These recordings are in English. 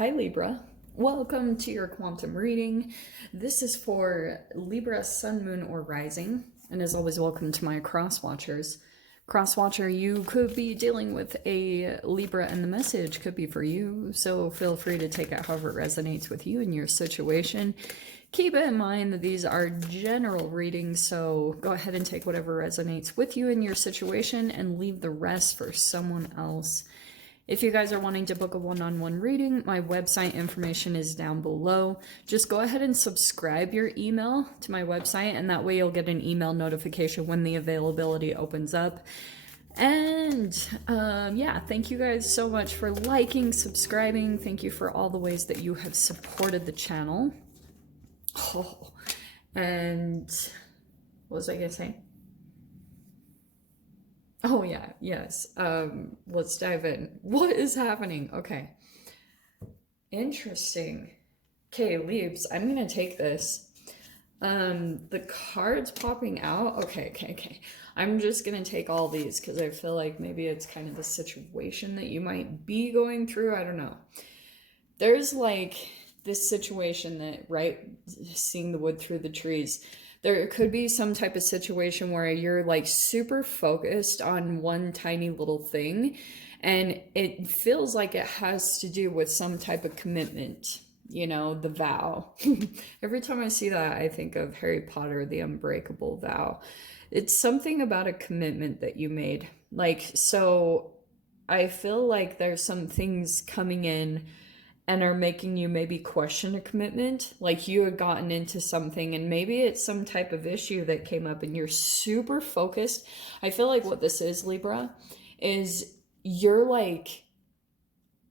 Hi Libra, welcome to your quantum reading. This is for Libra, Sun, Moon, or Rising, and as always, welcome to my cross watchers. Cross watcher, you could be dealing with a Libra, and the message could be for you, so feel free to take it however it resonates with you and your situation. Keep in mind that these are general readings, so go ahead and take whatever resonates with you and your situation and leave the rest for someone else. If you guys are wanting to book a one-on-one reading, my website information is down below. Just go ahead and subscribe your email to my website, and that way you'll get an email notification when the availability opens up. And yeah, thank you guys so much for liking, subscribing. Thank you for all the ways that you have supported the channel. Oh, and what was I gonna say? Oh yeah, yes. Let's dive in. What is happening? Okay. Interesting. Okay, Leaves, I'm gonna take this. The cards popping out. Okay. I'm just gonna take all these because I feel like maybe it's kind of the situation that you might be going through. I don't know. There's like this situation that, right, seeing the wood through the trees. There could be some type of situation where you're like super focused on one tiny little thing, and it feels like it has to do with some type of commitment, you know, the vow. Every time I see that, I think of Harry Potter, the Unbreakable vow. It's something about a commitment that you made. Like, so I feel like there's some things coming in and are making you maybe question a commitment. Like you had gotten into something and maybe it's some type of issue that came up and you're super focused. I feel like what this is, Libra, is you're like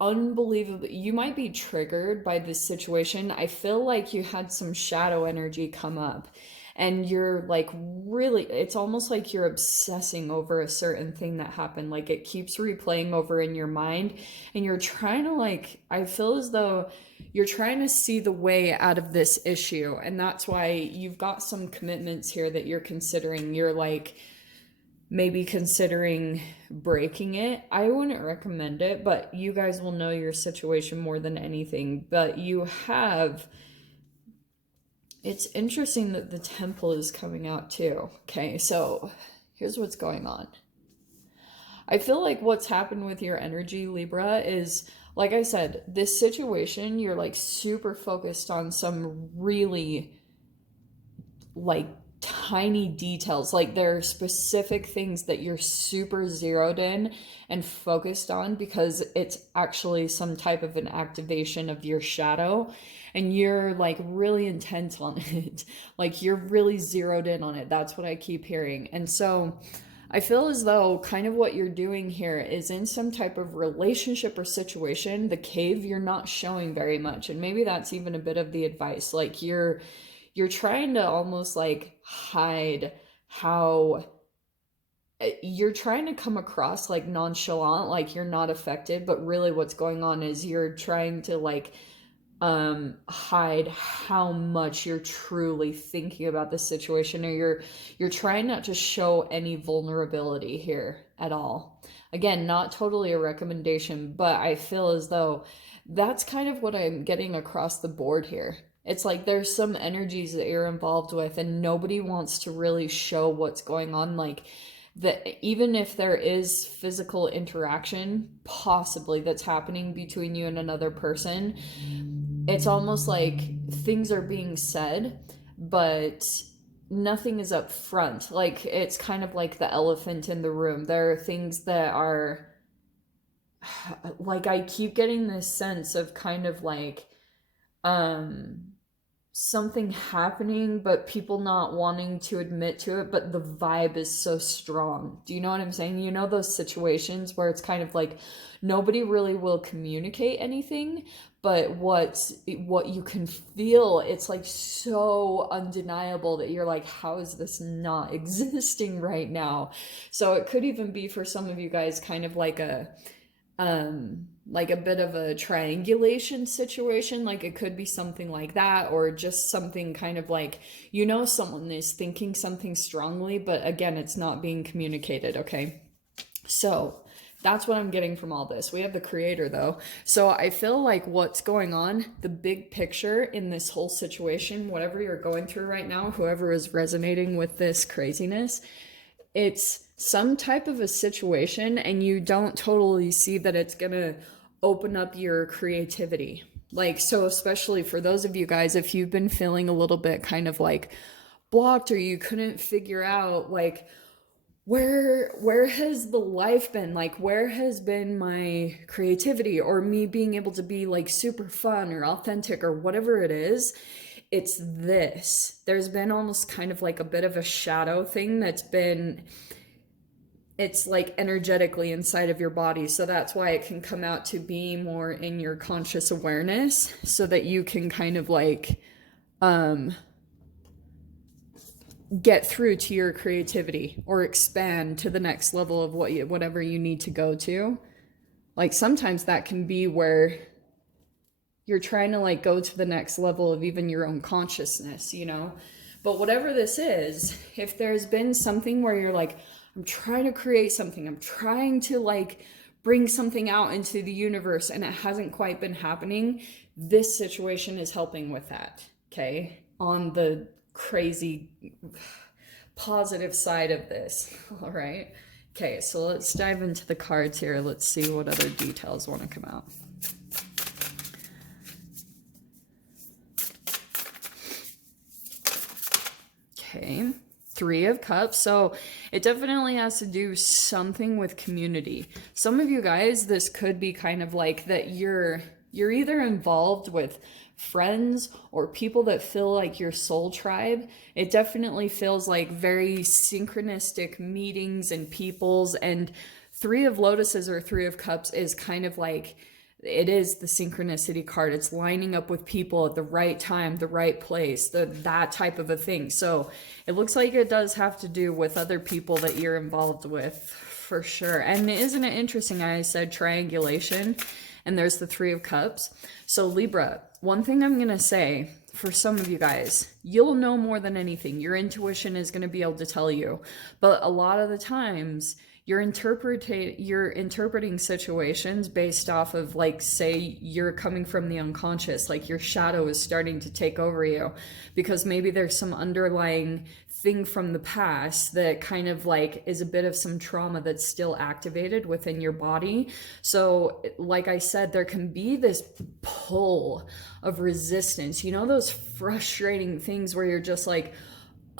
unbelievable. You might be triggered by this situation. I feel like you had some shadow energy come up and you're like really, it's almost like you're obsessing over a certain thing that happened. Like it keeps replaying over in your mind and you're trying to like, I feel as though you're trying to see the way out of this issue. And that's why you've got some commitments here that you're considering. You're like maybe considering breaking it. I wouldn't recommend it, but you guys will know your situation more than anything. But you have, it's interesting that the temple is coming out too. Okay, so here's what's going on. I feel like what's happened with your energy, Libra, is, like I said, this situation, you're like super focused on some really like tiny details. Like there are specific things that you're super zeroed in and focused on because it's actually some type of an activation of your shadow and you're like really intent on it. Like you're really zeroed in on it. That's what I keep hearing. And so I feel as though kind of what you're doing here is in some type of relationship or situation, the cave, you're not showing very much. And maybe that's even a bit of the advice. Like you're trying to almost like hide how you're trying to come across like nonchalant, like you're not affected, but really what's going on is you're trying to like hide how much you're truly thinking about the situation, or you're trying not to show any vulnerability here at all. Again, not totally a recommendation, but I feel as though that's kind of what I'm getting across the board here. It's like there's some energies that you're involved with and nobody wants to really show what's going on. Like that, even if there is physical interaction possibly that's happening between you and another person, it's almost like things are being said, but nothing is up front. Like it's kind of like the elephant in the room. There are things that are like, I keep getting this sense of kind of like something happening but people not wanting to admit to it, but the vibe is so strong. Do you know what I'm saying? You know those situations where it's kind of like nobody really will communicate anything, but what you can feel, it's like so undeniable that you're like, how is this not existing right now? So it could even be for some of you guys kind of like a bit of a triangulation situation. Like it could be something like that, or just something kind of like, you know, someone is thinking something strongly, but again, it's not being communicated. Okay, so That's what I'm getting from all this. We have the creator though. So I feel like what's going on, the big picture in this whole situation, whatever you're going through right now, whoever is resonating with this craziness, it's some type of a situation and you don't totally see that it's going to open up your creativity. Like, so especially for those of you guys, if you've been feeling a little bit kind of like blocked or you couldn't figure out like, where has the life been? Like, where has been my creativity or me being able to be like super fun or authentic or whatever it is? It's this. There's been almost kind of like a bit of a shadow thing that's been, it's like energetically inside of your body. So that's why it can come out to be more in your conscious awareness so that you can kind of like, get through to your creativity or expand to the next level of whatever you need to go to. Like sometimes that can be where you're trying to like go to the next level of even your own consciousness, you know? But whatever this is, if there's been something where you're like, I'm trying to create something, I'm trying to like bring something out into the universe and it hasn't quite been happening, this situation is helping with that, okay? On the crazy positive side of this. All right. Okay, so let's dive into the cards here. Let's see what other details want to come out. Okay, 3 of Cups. So it definitely has to do something with community. Some of you guys, this could be kind of like that you're either involved with friends or people that feel like your soul tribe. It definitely feels like very synchronistic meetings and peoples, and 3 of Lotuses or 3 of Cups is kind of like, it is the synchronicity card. It's lining up with people at the right time, the right place, that type of a thing. So it looks like it does have to do with other people that you're involved with for sure. And isn't it interesting? I said triangulation and there's the 3 of Cups. So Libra, one thing I'm going to say for some of you guys, you'll know more than anything. Your intuition is going to be able to tell you. But a lot of the times, you're interpreting situations based off of, like, say you're coming from the unconscious, like your shadow is starting to take over you because maybe there's some underlying thing from the past that kind of like is a bit of some trauma that's still activated within your body. So like I said, there can be this pull of resistance, you know, those frustrating things where you're just like,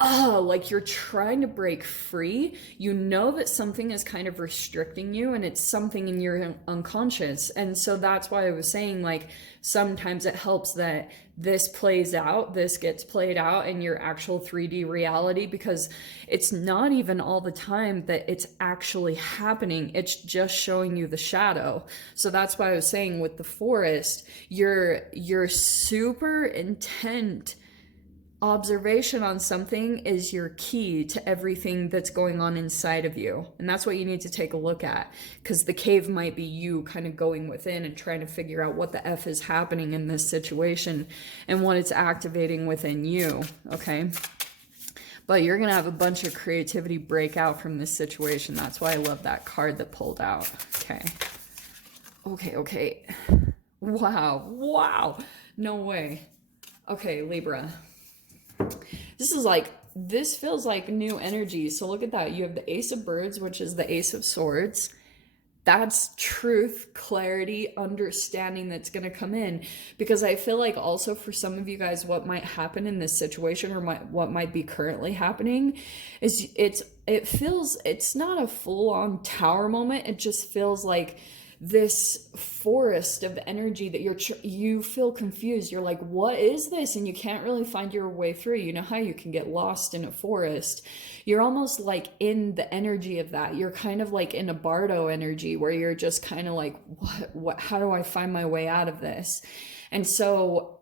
oh, like you're trying to break free. You know that something is kind of restricting you and it's something in your unconscious. And so that's why I was saying, like, sometimes it helps that this gets played out in your actual 3D reality, because it's not even all the time that it's actually happening. It's just showing you the shadow. So that's why I was saying with the Forest, you're super intent. Observation on something is your key to everything that's going on inside of you. And that's what you need to take a look at, because the cave might be you kind of going within and trying to figure out what the F is happening in this situation and what it's activating within you, okay? But you're going to have a bunch of creativity break out from this situation. That's why I love that card that pulled out, okay? Okay. Wow. No way. Okay, Libra. This feels like new energy. So look at that. You have the Ace of Birds, which is the Ace of Swords. That's truth, clarity, understanding that's going to come in. Because I feel like also for some of you guys, what might happen in this situation or what might be currently happening is it's not a full-on tower moment. It just feels like this forest of energy that you feel confused. You're like, what is this? And you can't really find your way through. You know how you can get lost in a forest? You're almost like in the energy of that. You're kind of like in a Bardo energy where you're just kind of like, what, how do I find my way out of this? And so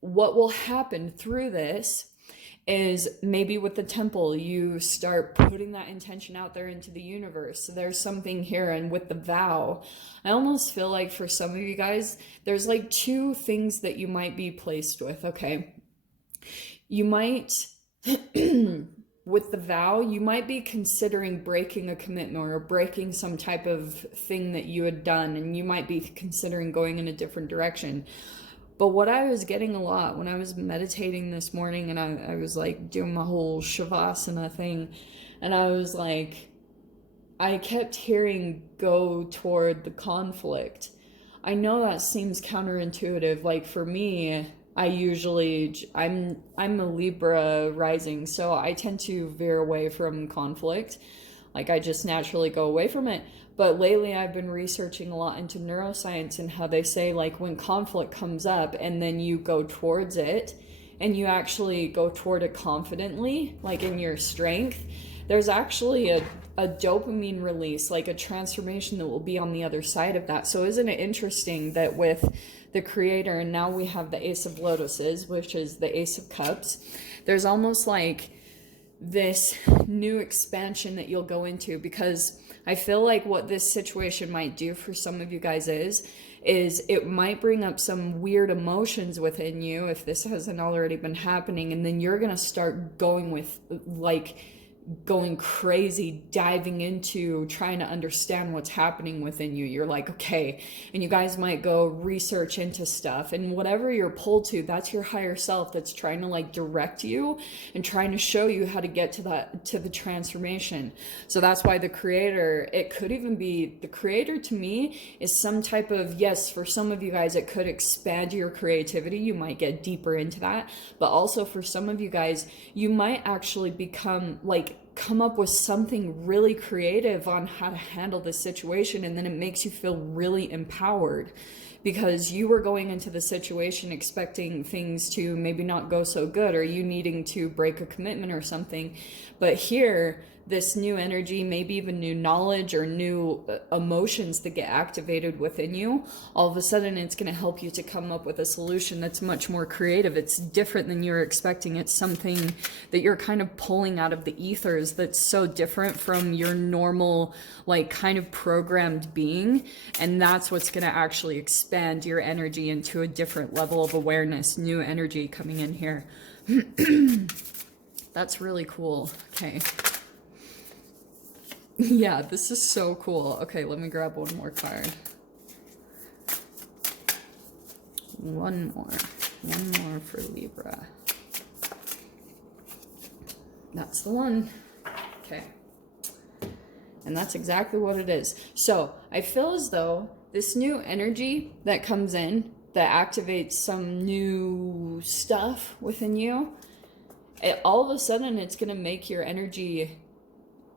what will happen through this is maybe with the temple, you start putting that intention out there into the universe. So there's something here. And with the vow, I almost feel like for some of you guys, there's like 2 things that you might be placed with, okay? You might, with the vow, you might be considering breaking a commitment or breaking some type of thing that you had done, and you might be considering going in a different direction. But what I was getting a lot when I was meditating this morning, and I was like doing my whole shavasana thing, and I was like, I kept hearing go toward the conflict. I know that seems counterintuitive. Like for me, I'm a Libra rising, so I tend to veer away from conflict. Like I just naturally go away from it. But lately I've been researching a lot into neuroscience and how they say like when conflict comes up and then you go towards it and you actually go toward it confidently, like in your strength, there's actually a dopamine release, like a transformation that will be on the other side of that. So isn't it interesting that with the creator, and now we have the Ace of Lotuses, which is the Ace of Cups, there's almost like this new expansion that you'll go into, because I feel like what this situation might do for some of you guys is it might bring up some weird emotions within you if this hasn't already been happening, and then you're gonna start going with like going crazy, diving into trying to understand what's happening within you. You're like, okay, and you guys might go research into stuff, and whatever you're pulled to, that's your higher self that's trying to like direct you and trying to show you how to get to the transformation. So that's why the creator, it could even be the creator, to me, is some type of, yes, for some of you guys it could expand your creativity, you might get deeper into that, but also for some of you guys you might actually come up with something really creative on how to handle this situation, and then it makes you feel really empowered because you were going into the situation expecting things to maybe not go so good, or you needing to break a commitment or something. But here, this new energy, maybe even new knowledge or new emotions that get activated within you, all of a sudden it's going to help you to come up with a solution that's much more creative. It's different than you're expecting. It's something that you're kind of pulling out of the ethers that's so different from your normal, like, kind of programmed being. And that's what's going to actually expand your energy into a different level of awareness, new energy coming in here. That's really cool. Okay. Yeah, this is so cool. Okay, let me grab one more card. One more for Libra. That's the one. Okay. And that's exactly what it is. So I feel as though this new energy that comes in, that activates some new stuff within you, all of a sudden it's going to make your energy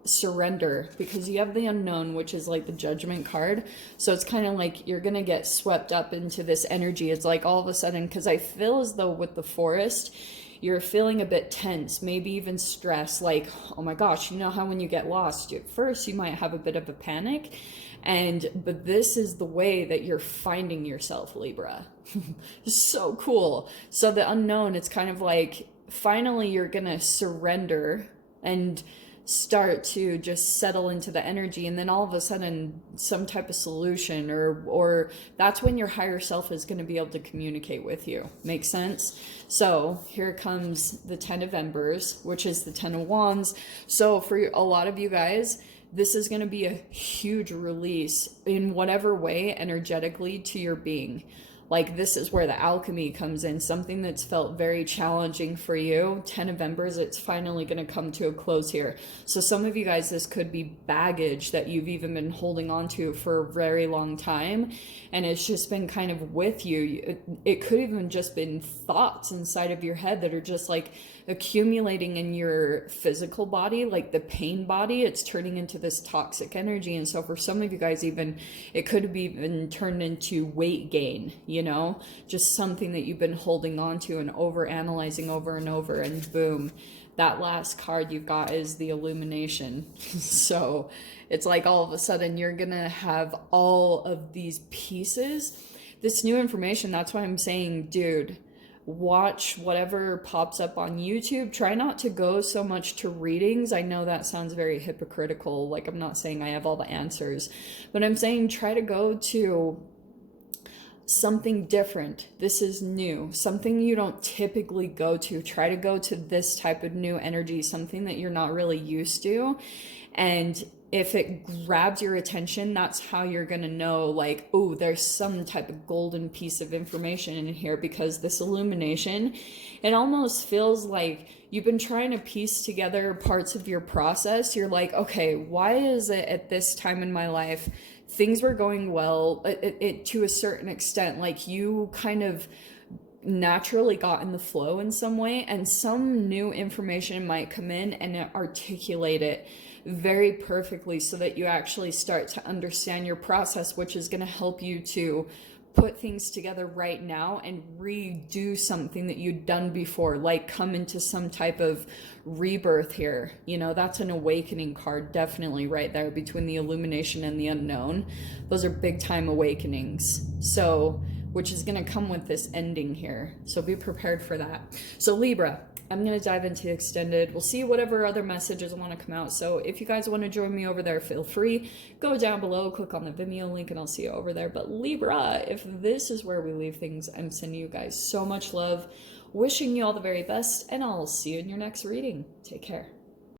surrender, because you have the unknown, which is like the judgment card. So it's kind of like you're gonna get swept up into this energy. It's like all of a sudden, because I feel as though with the forest you're feeling a bit tense, maybe even stress, like, oh my gosh, you know how when you get lost at first you might have a bit of a panic, but this is the way that you're finding yourself, Libra. So cool. So the unknown, it's kind of like finally you're gonna surrender and start to just settle into the energy, and then all of a sudden some type of solution or that's when your higher self is going to be able to communicate with you. Makes sense? So here comes the 10 of Embers, which is the 10 of Wands. So for a lot of you guys, this is going to be a huge release in whatever way energetically to your being. Like, this is where the alchemy comes in, something that's felt very challenging for you. 10 of Embers, it's finally going to come to a close here. So some of you guys, this could be baggage that you've even been holding on to for a very long time, and it's just been kind of with you. It could even just been thoughts inside of your head that are just like accumulating in your physical body, like the pain body. It's turning into this toxic energy. And so for some of you guys, even it could have even turned into weight gain, you know, just something that you've been holding on to and over analyzing over and over, and boom, that last card you've got is the illumination. So it's like all of a sudden you're gonna have all of these pieces, this new information. That's why I'm saying, dude, watch whatever pops up on YouTube. Try not to go so much to readings. I know that sounds very hypocritical. Like, I'm not saying I have all the answers, but I'm saying try to go to something different. This is new, something you don't typically go to. Try to go to this type of new energy, something that you're not really used to. And if it grabs your attention, that's how you're going to know, like, oh, there's some type of golden piece of information in here, because this illumination, it almost feels like you've been trying to piece together parts of your process. You're like, okay, why is it at this time in my life things were going well, it to a certain extent, like you kind of naturally got in the flow in some way, and some new information might come in and articulate it very perfectly so that you actually start to understand your process, which is going to help you to put things together right now and redo something that you'd done before, like come into some type of rebirth here. You know, that's an awakening card, definitely right there between the illumination and the unknown. Those are big time awakenings. So, which is going to come with this ending here. So be prepared for that. So Libra, I'm going to dive into extended. We'll see whatever other messages want to come out. So if you guys want to join me over there, feel free. Go down below, click on the Vimeo link, and I'll see you over there. But Libra, if this is where we leave things, I'm sending you guys so much love, wishing you all the very best, and I'll see you in your next reading. Take care.